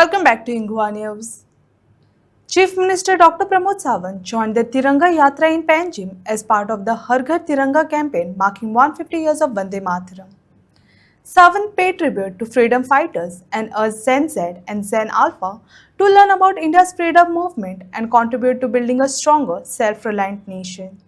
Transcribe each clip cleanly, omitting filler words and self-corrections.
Welcome back to Inghua News. Chief Minister Dr. Pramod Sawant joined the Tiranga Yatra in Panjim as part of the Har Ghar Tiranga campaign marking 150 years of Vande Mataram. Sawant paid tribute to freedom fighters and urged Gen Z and Gen Alpha to learn about India's freedom movement and contribute to building a stronger, self-reliant nation.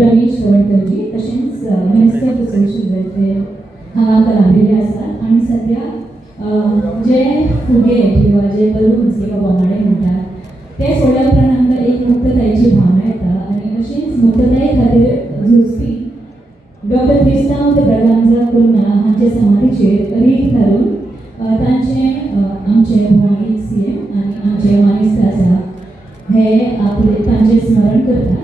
Ramesh वडकरजी तसेच minister of social welfare हांगा लाभिल्ले आसात आणि सध्या जे फुगे किंवा जे balloons किंवा बोमाडे म्हणटात ते सोडल्या उपरांत आमकां एक मुक्ततायेची भावना येता आणि अशीच मुक्तताये खातीर झुजपी डॉक्टर त्रिस्तांव ब्रगांजा कुर्ना हांचे समाधीचेर रीत घालून तांचे आमचे भोवणी सीएम आनी आमचे मानिस्तार आसा हे आपले तांचे स्मरण करतात.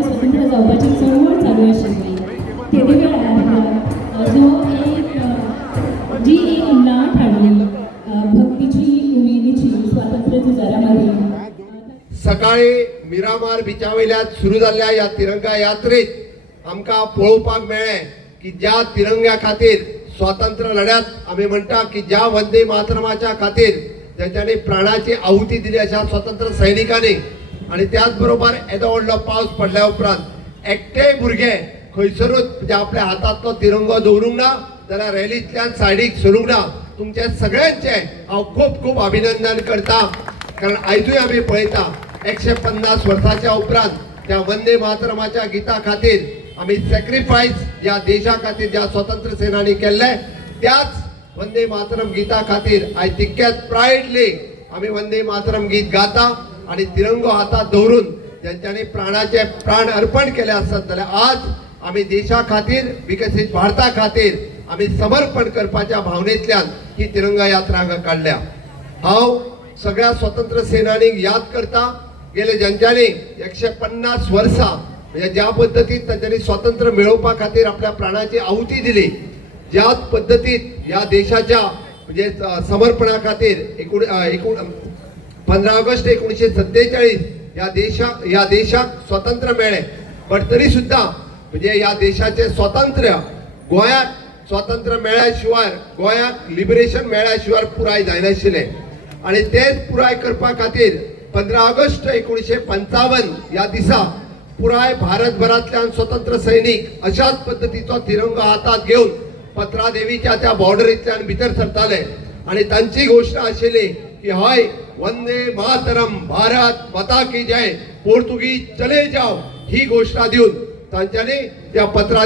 स्वतंत्र जावपाची चळवळ चालू आशिल्ली ते वेळार जी एक नाट हाडली भक्तीची उमेदीची स्वातंत्र्य झुजारा मारी. सकाळी मिरामार बिचा वयल्यान सुरू जाल्ल्या ह्या तिरंगा यात्रेत आमकां पळोवपाक मेळ्ळें की ज्या तिरंग्या खातीर स्वातंत्र्य लढ्यात आमी म्हणटा की ज्या वंदे मातरमाच्या खातीर ज्यांच्यानी प्राणाची आहुती दिली अशा स्वतंत्र सैनिकांनी आणि त्याच बरोबर येदो व्हडलो पावस पडल्या उपरांत एकटेय भुरगे खंयसरूच म्हणजे आपल्या हातांतलो तिरंगो दवरूंक ना जाल्यार रॅलींतल्यान सायडीक सरूंक ना. तुमचे सगळ्यांचे हांव खूब खूब अभिनंदन करता कारण आयजूय आमी पळयता 150 वर्सांच्या उपरांत त्या वंदे मातरमाच्या गिता खातीर आमी सॅक्रिफायस या देशा खातीर ज्या स्वतंत्र सेनानी केल्ले त्याच वंदे मातरम गीता खातीर आयज तितकेच प्रायडली आमी वंदे मातरम गीत गाता आणि तिरंगो हातात दवरून ज्यांच्यानी प्राणाचे प्राण अर्पण केले आसत जाल्यार आज आमी देशा खातीर विकसीत भारता खातीर आमी समर्पण करपाच्या भावनेंतल्यान ही तिरंगा यात्रा हांगा काडल्या. हांव सगळ्या स्वतंत्र सेनानीक याद करता गेले ज्यांच्यानी 150 वर्सां म्हणजे ज्या पद्धतीत त्यांनी स्वातंत्र्य मिळवपा खातीर आपल्या प्राणाची आहुती दिली ज्याच पद्धतीत या देशाच्या म्हणजे समर्पणा खातीर 15 ऑगस्ट 1947 या देशाक स्वातंत्र्य मेळ्ळें, बट तरी सुद्दां म्हणजे या देशाचे स्वातंत्र्य गोंयाक स्वातंत्र्य मेळ्ळ्या शिवाय, गोंयाक लिबरेशन मेळ्ळ्या शिवाय पुराय जायनाशिल्लें. आणि तेच पुराय करपा खातीर 15 ऑगस्ट 1955 ह्या दिसा पुराय भारतभरांतल्यान स्वतंत्र सैनीक अशाच पद्दतीचो तिरंगो हातात घेवन पत्रा देवीच्या त्या बॉर्डरींतल्यान भितर सरताले आणि तांची घोषणा आशिल्ली की हय वंदे मातरम, भारत माता की जय, पोर्तुगीज चले जाओ ही घोषणा दिवन तांच्यांनी त्या पत्रा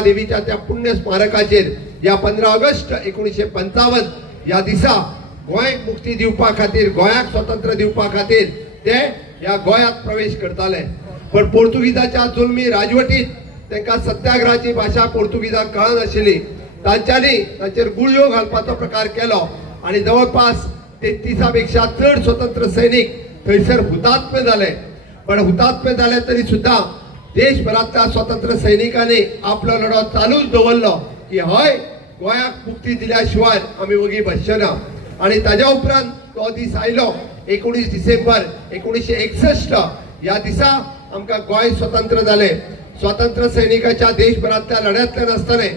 देवीच्या त्या पुण्य स्मारकाचेर या 15 ऑगस्ट 1955 ह्या दिसा गोंयाक मुक्ती दिवपा खातीर, गोंयाक स्वातंत्र्य दिवपा खातीर ते ह्या गोंयांत प्रवेश करताले. पण पोर्तुगीजाच्या जुलमी राजवटीत तांकां सत्याग्रहाची भाशा पोर्तुगीजाक कळनाशिल्ली. तांच्यांनी तांचेर गुळयो घालपाचो प्रकार केलो आणि जवळपास 33 पेक्षा चड स्वतंत्र सैनीक थंयसर हुतात्मे जाले. पण हुतात्मे जाले तरी सुद्दां देशभरांतल्या स्वतंत्र सैनिकांनी आपलो लढो चालूच दवरलो की हय गोंयाक मुक्ती दिल्या शिवाय आमी वगी बसचेना. आणि ताज्या उपरांत तो दीस आयलो 19 डिसेंबर 1961 ह्या दिसा आमकां गोंय स्वतंत्र जालें. स्वतंत्र सैनिकाच्या देशभरांतल्या लढ्यांतल्यान आसतलें,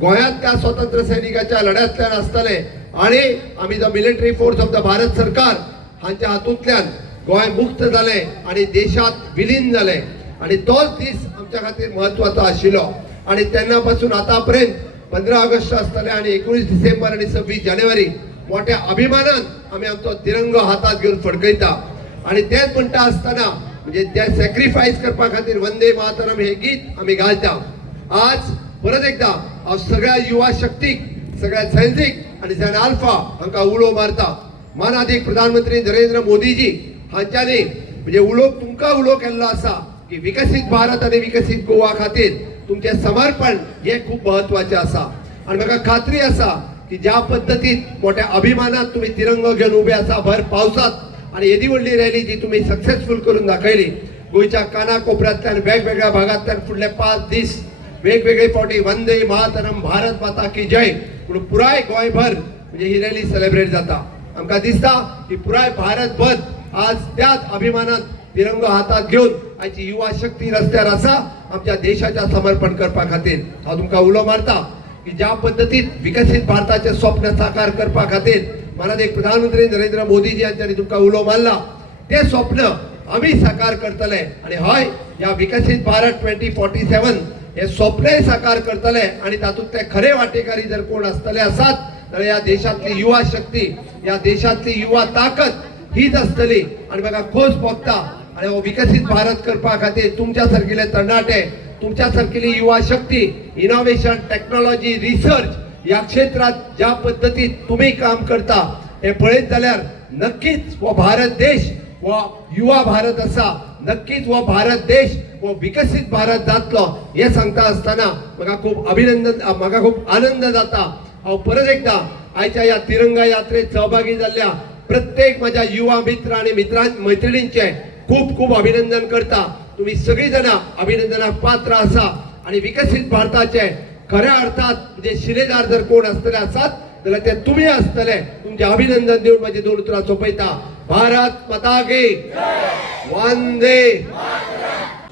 गोंयांतल्या स्वतंत्र सैनिकाच्या लढ्यांतल्यान आसतलें आणि आमी जो military force of the Bharat सरकार हांच्या हातूंतल्यान गोंय मुक्त जालें आणि देशांत विलीन जालें. आणि तोच दीस आमच्या खातीर म्हत्वाचो आशिल्लो. आणि तेन्ना पासून आतां पर्यंत 15 ऑगस्ट आसतलें आणि 19 डिसेंबर आणि 26 जानेवारी मोठ्या अभिमानान आमी आमचो तिरंगो हातात घेवन फडकयता. आणि तेच म्हणटा आसतना म्हणजे ते सॅक्रिफायस करपा खातीर वंदे मातरम हे गीत आमी घालता. आज परत एकदा हांव सगळ्या युवा शक्तीक, सगळ्या सैनिक आणि झॅन आल्फा हांकां उलो मारता. माननीय प्रधानमंत्री नरेंद्र मोदीजी हांच्यांनी म्हणजे तुमकां उलो केल्लो आसा की विकसीत भारत आणि विकसीत गोवा खातीर तुमचें समर्पण हे खूब महत्वाचें आसा. आणि म्हाका खात्री आसा की ज्या पद्दतीन मोठ्या अभिमानात तुम्ही तिरंगो घेवन उबे आसा भर पावसात आणि येदी व्हडली रॅली जी तुम्ही सक्सेसफुल करून दाखयली. गोंयच्या काना कोपऱ्यांतल्यान वेगवेगळ्या भागांतल्यान फुडले 5 दीस वेगवेगळे फावटी वंदे मातरम, भारत माता की जय म्हणून पुराय गोंयभर म्हणजे ही रॅली सेलिब्रेट जाता. आमकां दिसता की पुराय भारतभर आज त्याच अभिमानात तिरंगो हातात घेऊन आयची युवा शक्ती रस्त्यार आसा आमच्या देशाच्या समर्पण करपा खातीर. हांव तुमकां उलो मारता की ज्या पद्दतीन विकसित भारताचे स्वप्न साकार करपा खातीर माननीय प्रधानमंत्री नरेंद्र मोदीजी यांच्यानी तुमकां उलो मारला, ते स्वप्न आमी साकार करतले. आणि हय या विकसित भारत 2047 हे स्वप्नय साकार करतले आणि तातूंत ते खरे वाटेकारी जर कोण आसतले आसात तर या देशातली युवा शक्ती, या देशातली युवा ताकद हीच आसतली. आणि म्हाका खोस भोगता आणि हो विकसित भारत करपा खातीर तुमच्या सारकिले तरणाटे, तुमच्या सारकिली युवा शक्ती, इनोव्हेशन, टेक्नॉलॉजी, रिसर्च या क्षेत्रात ज्या पद्धतीत तुम्ही काम करता हे पळयत जाल्यार नक्कीच वो भारत देश वो युवा भारत आसा, नक्कीच वो भारत देश वो विकसित भारत जातलो हे सांगता आसतना म्हाका खूब आनंद जाता. हांव परत एकदा आयच्या या तिरंगा यात्रेत सहभागी जाल्ल्या प्रत्येक माझ्या युवा मित्र आणि मैत्रिणींचे खूप खूप अभिनंदन करता. तुम्ही सगळी जण अभिनंदनाक पात्र आसा आणि विकसित भारताचे खऱ्या अर्थात म्हणजे शिलेदार जर कोण असतले आसात जाल्यार ते तुम्ही असतले. तुमचे अभिनंदन देऊन माझी 2 उतरां सोंपयता. भारत माता की वंदे